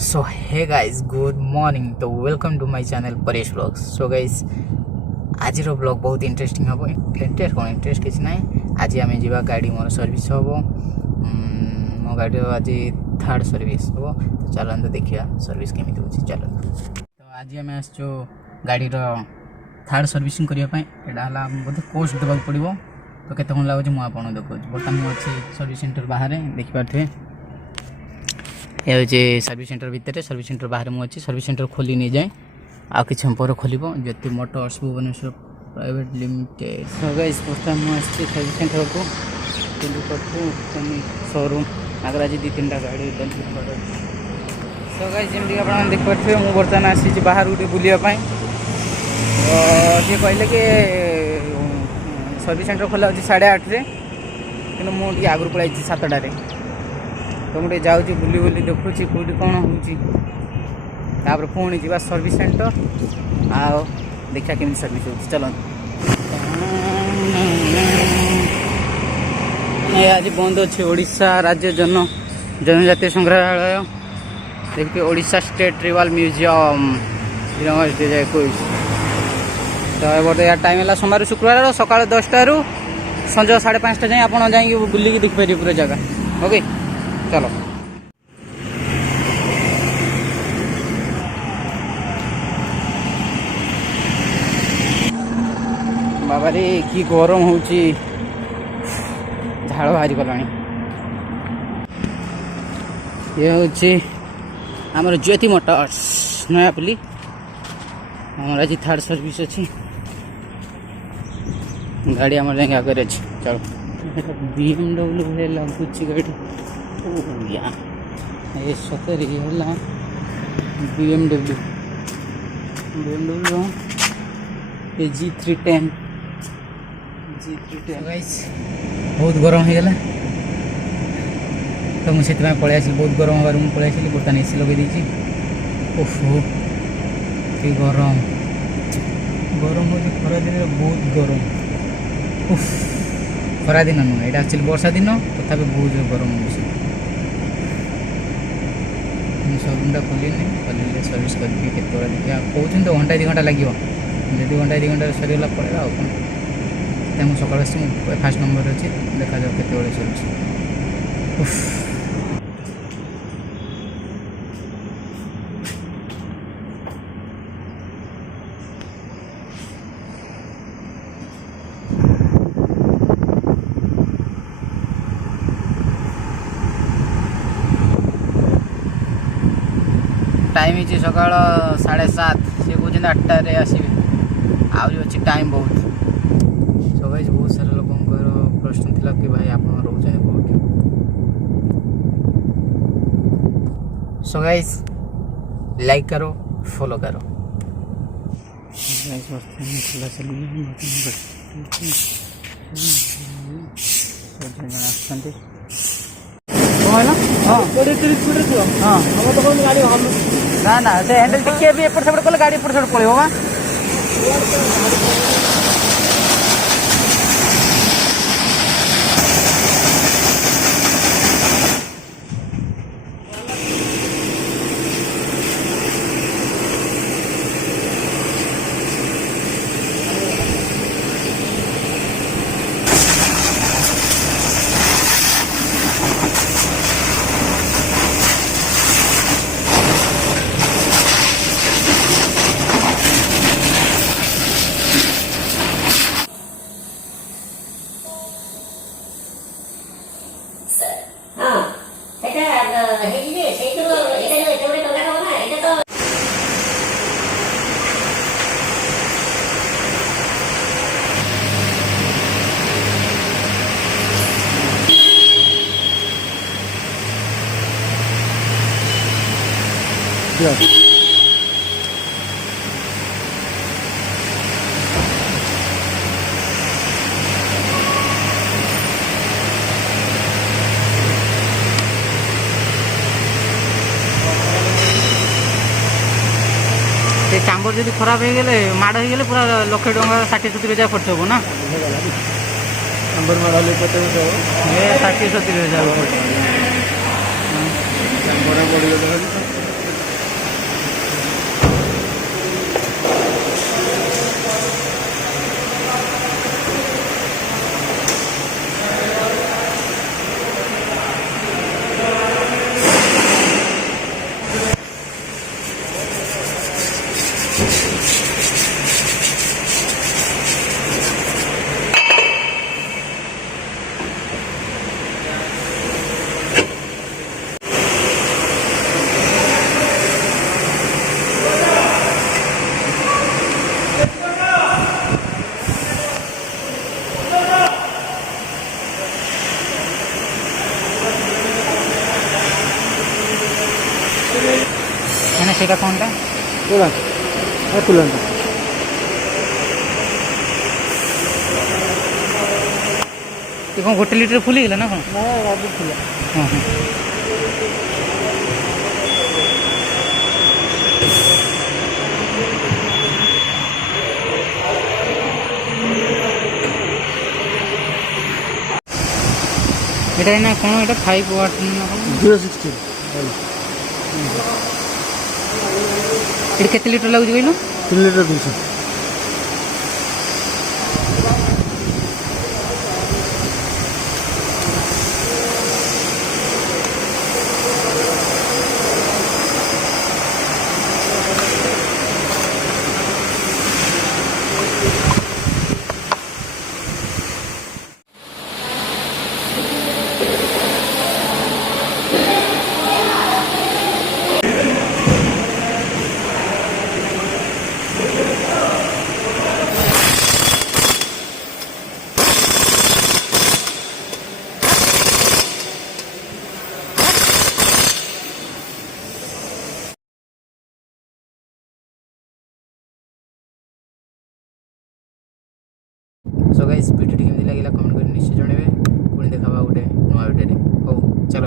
सो hey guys good morning तो welcome to my channel Paresh vlogs. So guys आज vlog बहुत interesting हम interest किसी ना आज आम जा गाड़ी मोर सर्विस हम मो गाड़ी आज थर्ड सर्विस हम तो चलते देखिए सर्विस केमी हो चल। तो आज आम आसो गाड़ी थर्ड सर्विसिंग करने यहाँ बोधे कोर्स देवाक पड़ो तो केत कौन लगुच मुझे देखा बर्तमान मुझे सर्विस सेंटर बाहर देखिपे ये हूँ सर्विस सेंटर भितर सर्विस सेंटर बाहर मुझे सर्विस सेंटर खोली नहीं जाए आ कि पर खोल Jyoti motors Bhubaneswar private limited. So guys बर्तमान मुझे सर्विस सेंटर को शोरूम आगे आज 2-3टा गाड़ी। सो गाइस जमी आप देखिए मुझे बर्तमान आसी बाहर गोटे बुलापी तो कहले कि सर्विस सेंटर खोला हो 8:30 कि मुझे आगुरी पलाई 7टारे तो मुझे जाऊँ बुली बुली देखुची कौटी कौन होपर पुणी जा सर्विस सेंटर आओ देखा केमी सर्विस हो चल। आज बंद अच्छे ओडिशा राज्य जनजातीय संग्रहालय देखिए ओडिशा स्टेट ट्राइबल म्यूजियम 2021 तो यार टाइम है सोमवार शुक्रवार सकाल 10टा रू संज 5:30 जाए आप बुलिकी देखिपारे पूरा जगह। ओके चलो बाबा रे कि गरम हो झाड़ बाहरी गला ये हूँ आमर ज्योति मोटर्स नयापल्ली आमर आज थर्ड सर्विस अच्छी गाड़ी आम जाए आगे अच्छी चलो BMW भले लगुच गाड़ी ये सतरी है BMW ये G310 बहुत गरम हो गला तो मुझे पलि आस बहुत गरम हबार मुझे पलि आसली बर्तमान एसी लगे देती ओहो कि गरम गरम हो खरा दिन बहुत गरम खरा दिन नुह यहाँ एक्चुअली वर्षा दिन तथा बहुत गरम हो शोरूमटा खोलिए सर्विस करके देखिए कहते तो घंटा 2 घंटा लगे जब घंटा 2 घंटा सरीगला पड़ेगा आउ कौन सकाल फास्ट नंबर अच्छे देखा जाओ केत सर्विस टाइम है सकाल 7:30 सी कहते 8टारे आसवे आज अच्छी टाइम बहुत सब बहुत सारा लोकर प्रश्न था कि भाई आप रोचे कौटी सो गाइस लाइक करो फॉलो करो ना ना से हैंडल टिके भी एपट सेपट कले गाड़ी एपट सेपट पड़े वा चांबर जब खराब हो गले माड़ हो गले पूरा 1,00,000 टଙ୍କା 60-70 हज़ार खर्च हम ना चांबर माड़ 60-70 हज़ार ମାନେ ସେଇଟା କ'ଣଟା? କୁଲanta ଏ କ'ଣ 1 ଲିଟର ଫୁଲ୍ ହେଇଗଲା ନା କ'ଣ? ନା ଗାଡ଼ି ଥିଲା। ହଁ ହଁ। এটা না କ'ଣ এটা 5 ওয়াট ନା କ'ଣ? 016 এটা କେତେ ଲିଟର ଲାଗୁଛି କହିଲୁ? 3 ଲିଟର 200। सो गाइस वीडियो केମିତି ଲାଗିଲା କମେଣ୍ଟ କରି ନିଶ୍ଚୟ ଜଣାଇବେ। ପୁଣି ଦେଖା ହେବା ଗୋଟେ ନୂଆ ଭିଡ଼ିଓରେ। ହଉ ଚାଲ।